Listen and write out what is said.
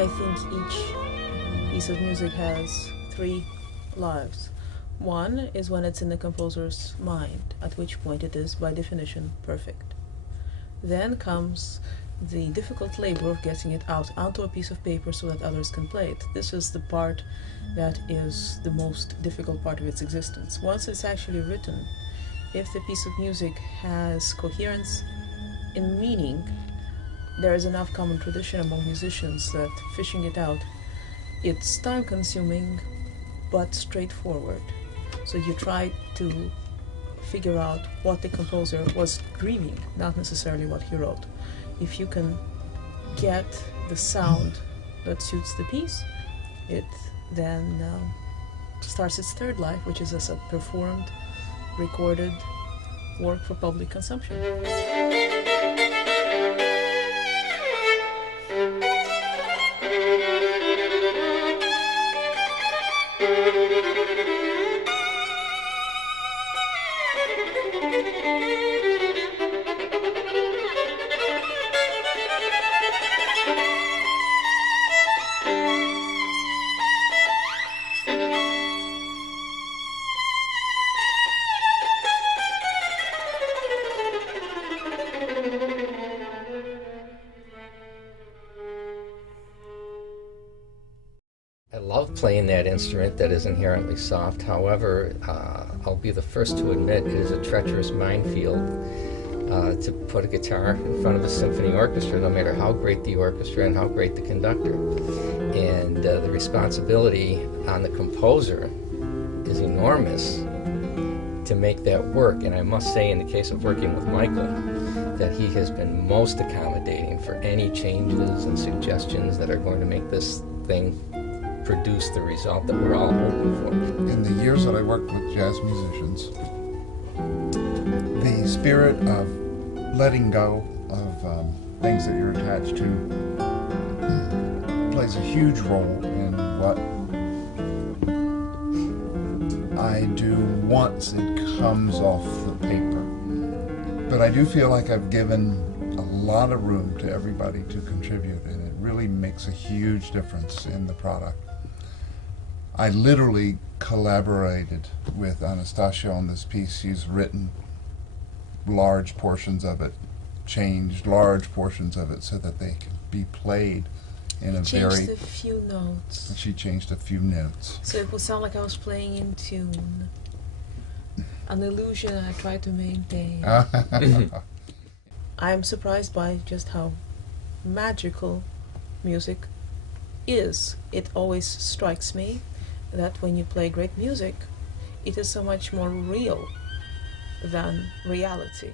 I think each piece of music has three lives. One is when it's in the composer's mind, at which point it is, by definition, perfect. Then comes the difficult labor of getting it out onto a piece of paper so that others can play it. This is the part that is the most difficult part of its existence. Once it's actually written, if the piece of music has coherence in meaning, there is enough common tradition among musicians that fishing it out, it's time-consuming but straightforward. So you try to figure out what the composer was dreaming, not necessarily what he wrote. If you can get the sound that suits the piece, it then starts its third life, which is as a performed, recorded work for public consumption. I love playing that instrument that is inherently soft. However, I'll be the first to admit it is a treacherous minefield to put a guitar in front of a symphony orchestra, no matter how great the orchestra and how great the conductor. And the responsibility on the composer is enormous to make that work. And I must say, in the case of working with Michael, that he has been most accommodating for any changes and suggestions that are going to make this thing produce the result that we're all hoping for. In the years that I worked with jazz musicians, the spirit of letting go of things that you're attached to plays a huge role in what I do once it comes off the paper. But I do feel like I've given a lot of room to everybody to contribute, and it really makes a huge difference in the product. I literally collaborated with Anastasia on this piece. She's written large portions of it, changed large portions of it so that they can be played in a very... Changed a few notes. She changed a few notes. So it will sound like I was playing in tune. An illusion I try to maintain. I am surprised by just how magical music is. It always strikes me that when you play great music, it is so much more real than reality.